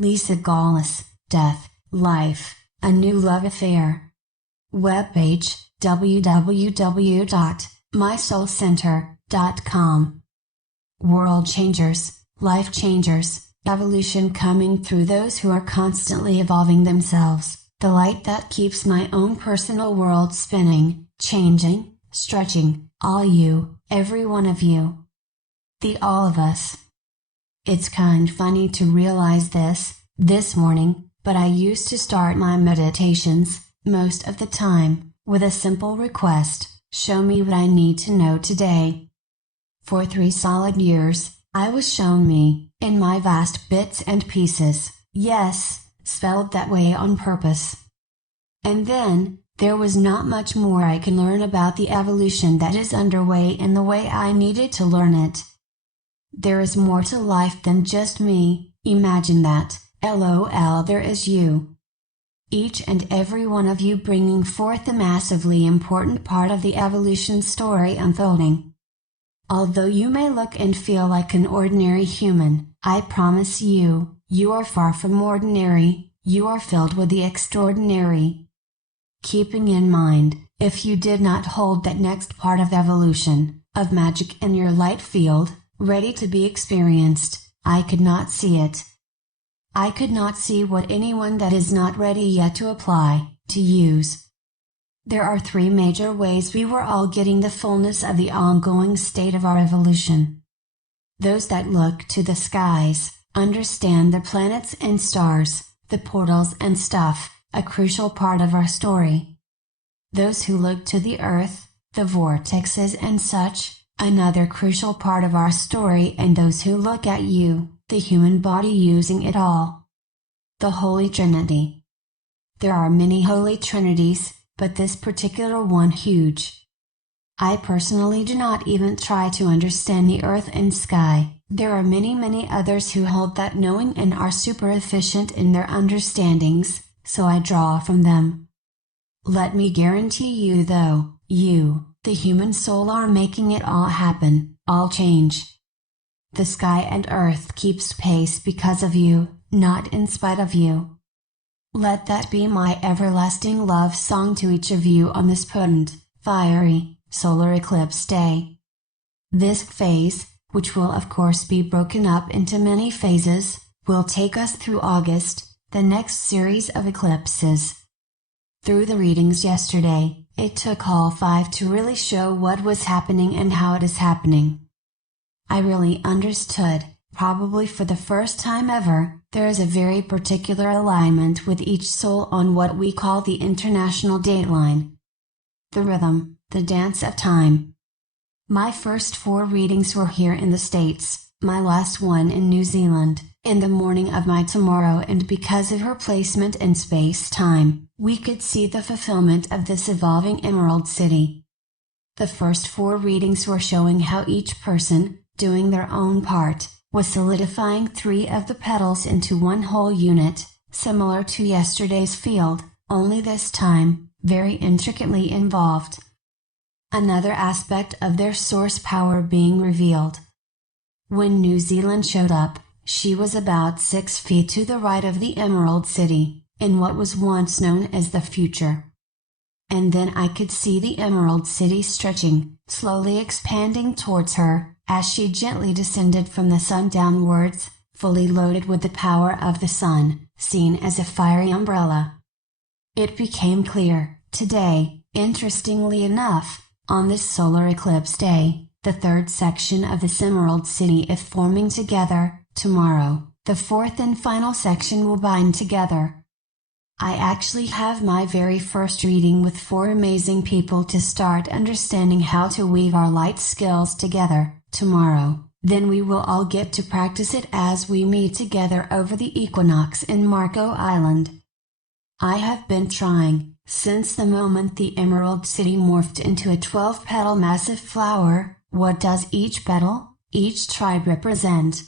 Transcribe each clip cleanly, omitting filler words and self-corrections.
Lisa Gawlas, Death, Life, A New Love Affair. Webpage, www.mysoulcenter.com. World changers, life changers, evolution coming through those who are constantly evolving themselves, the light that keeps my own personal world spinning, changing, stretching, all you, every one of you. The all of us. It's kind funny to realize this morning, but I used to start my meditations, most of the time, with a simple request: show me what I need to know today. For 3 solid years, I was shown me, in my vast bits and pieces, yes, spelled that way on purpose. And then, there was not much more I can learn about the evolution that is underway in the way I needed to learn it. There is more to life than just me, imagine that, LOL. There is you. Each and every one of you bringing forth a massively important part of the evolution story unfolding. Although you may look and feel like an ordinary human, I promise you, you are far from ordinary, you are filled with the extraordinary. Keeping in mind, if you did not hold that next part of evolution, of magic in your light field, ready to be experienced, I could not see it. I could not see what anyone that is not ready yet to apply, to use. There are 3 major ways we were all getting the fullness of the ongoing state of our evolution. Those that look to the skies, understand the planets and stars, the portals and stuff, a crucial part of our story. Those who look to the earth, the vortexes and such, another crucial part of our story. And those who look at you, the human body using it all. The Holy Trinity. There are many Holy Trinities, but this particular one huge. I personally do not even try to understand the earth and sky. There are many others who hold that knowing and are super efficient in their understandings, so I draw from them. Let me guarantee you though, you, the human soul, are making it all happen, all change. The sky and earth keeps pace because of you, not in spite of you. Let that be my everlasting love song to each of you on this potent, fiery, solar eclipse day. This phase, which will of course be broken up into many phases, will take us through August, the next series of eclipses. Through the readings yesterday, it took all 5 to really show what was happening and how it is happening. I really understood, probably for the first time ever, there is a very particular alignment with each soul on what we call the international dateline. The rhythm, the dance of time. My first 4 readings were here in the States, my last one in New Zealand, in the morning of my tomorrow, and because of her placement in space-time, we could see the fulfillment of this evolving Emerald City. The first 4 readings were showing how each person, doing their own part, was solidifying 3 of the petals into one whole unit, similar to yesterday's field, only this time, very intricately involved. Another aspect of their source power being revealed. When New Zealand showed up, she was about 6 feet to the right of the Emerald City, in what was once known as the future. And then I could see the Emerald City stretching, slowly expanding towards her, as she gently descended from the sun downwards, fully loaded with the power of the sun, seen as a fiery umbrella. It became clear, today, interestingly enough, on this solar eclipse day, the 3rd section of this Emerald City is forming together. Tomorrow, the 4th and final section will bind together. I actually have my very first reading with 4 amazing people to start understanding how to weave our light skills together, tomorrow. Then we will all get to practice it as we meet together over the equinox in Marco Island. I have been trying, since the moment the Emerald City morphed into a 12-petal massive flower. What does each petal, each tribe represent?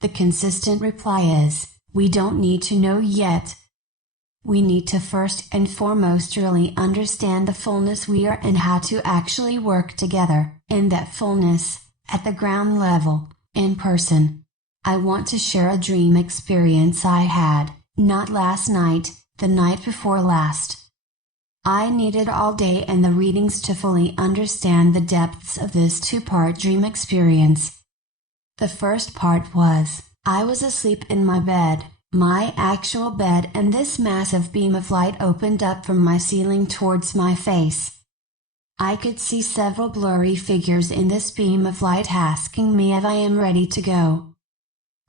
The consistent reply is, we don't need to know yet. We need to first and foremost really understand the fullness we are and how to actually work together, in that fullness, at the ground level, in person. I want to share a dream experience I had, not last night, the night before last. I needed all day and the readings to fully understand the depths of this two-part dream experience. The first part was, I was asleep in my bed, my actual bed, and this massive beam of light opened up from my ceiling towards my face. I could see several blurry figures in this beam of light asking me if I am ready to go.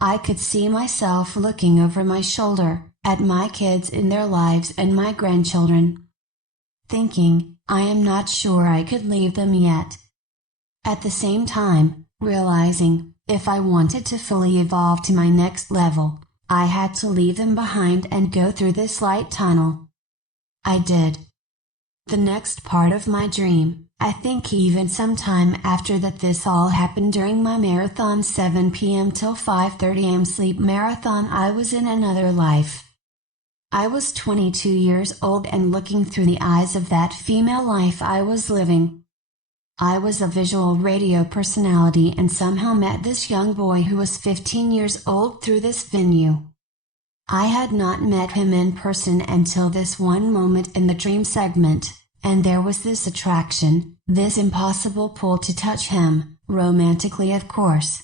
I could see myself looking over my shoulder, at my kids in their lives and my grandchildren. Thinking, I am not sure I could leave them yet. At the same time, realizing, if I wanted to fully evolve to my next level, I had to leave them behind and go through this light tunnel. I did. The next part of my dream, I think even sometime after that, this all happened during my marathon 7 p.m. till 5:30 a.m. sleep marathon. I was in another life. I was 22 years old and looking through the eyes of that female life I was living. I was a visual radio personality and somehow met this young boy who was 15 years old through this venue. I had not met him in person until this one moment in the dream segment, and there was this attraction, this impossible pull to touch him, romantically of course.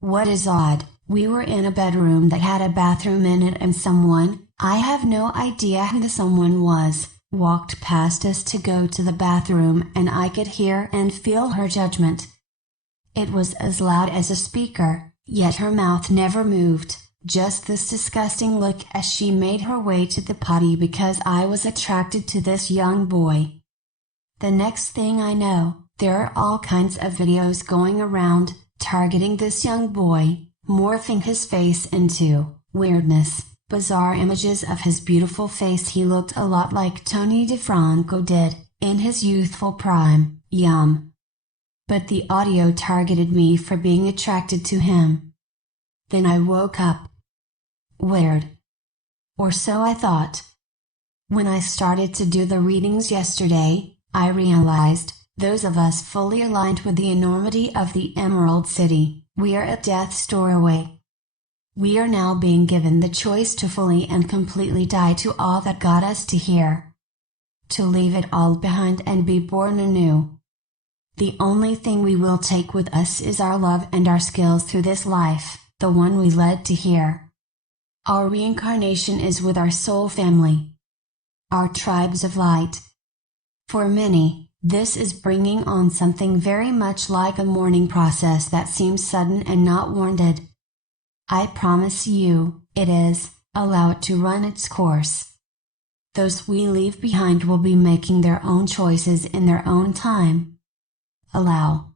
What is odd, we were in a bedroom that had a bathroom in it and someone, I have no idea who the someone was, walked past us to go to the bathroom, and I could hear and feel her judgment. It was as loud as a speaker, yet her mouth never moved, just this disgusting look as she made her way to the potty because I was attracted to this young boy. The next thing I know, there are all kinds of videos going around, targeting this young boy, morphing his face into weirdness. Bizarre images of his beautiful face. He looked a lot like Tony DeFranco did, in his youthful prime, yum. But the audio targeted me for being attracted to him. Then I woke up. Weird. Or so I thought. When I started to do the readings yesterday, I realized, those of us fully aligned with the enormity of the Emerald City, we are at death's doorway. We are now being given the choice to fully and completely die to all that got us to here. To leave it all behind and be born anew. The only thing we will take with us is our love and our skills through this life, the one we led to here. Our reincarnation is with our soul family. Our tribes of light. For many, this is bringing on something very much like a mourning process that seems sudden and not warranted. I promise you, it is. Allow it to run its course. Those we leave behind will be making their own choices in their own time. Allow.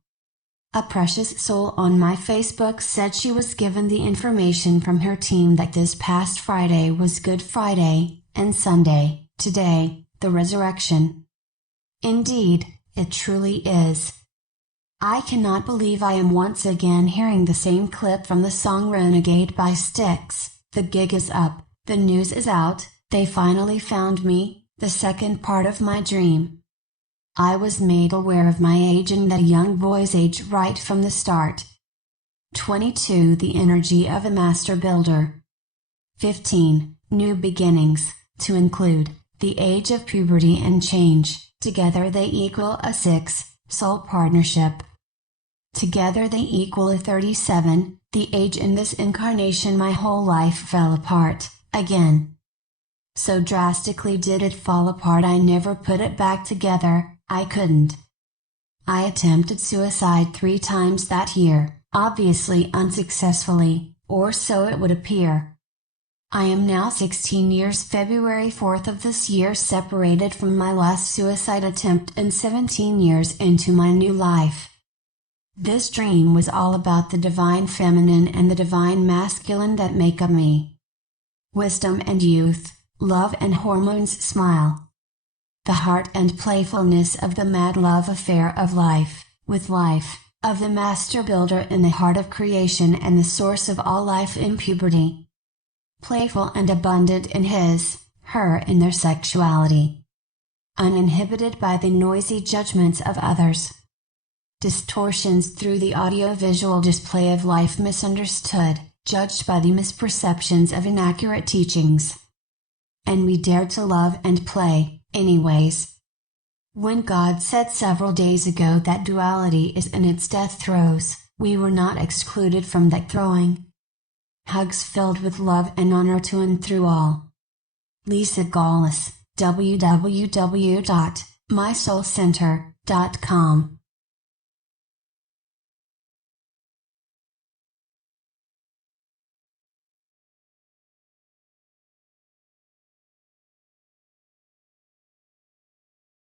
A precious soul on my Facebook said she was given the information from her team that this past Friday was Good Friday, and Sunday, today, the resurrection. Indeed, it truly is. I cannot believe I am once again hearing the same clip from the song Renegade by Styx. The gig is up, the news is out, they finally found me, the second part of my dream. I was made aware of my age and that young boy's age right from the start. 22. The energy of a master builder. 15. New beginnings, to include the age of puberty and change. Together they equal a 6. Soul partnership. Together they equal a 37, the age in this incarnation my whole life fell apart, again. So drastically did it fall apart I never put it back together, I couldn't. I attempted suicide 3 times that year, obviously unsuccessfully, or so it would appear. I am now 16 years February 4th of this year separated from my last suicide attempt and 17 years into my new life. This dream was all about the divine feminine and the divine masculine that make up me. Wisdom and youth, love and hormones smile. The heart and playfulness of the mad love affair of life, with life, of the master builder in the heart of creation and the source of all life in puberty. Playful and abundant in his, her in their sexuality. Uninhibited by the noisy judgments of others. distortions through the audiovisual display of life misunderstood, judged by the misperceptions of inaccurate teachings. And we dared to love and play, anyways. When God said several days ago that duality is in its death throes, we were not excluded from that throwing. Hugs filled with love and honor to and through all. Lisa Gawlas, www.mysoulcenter.com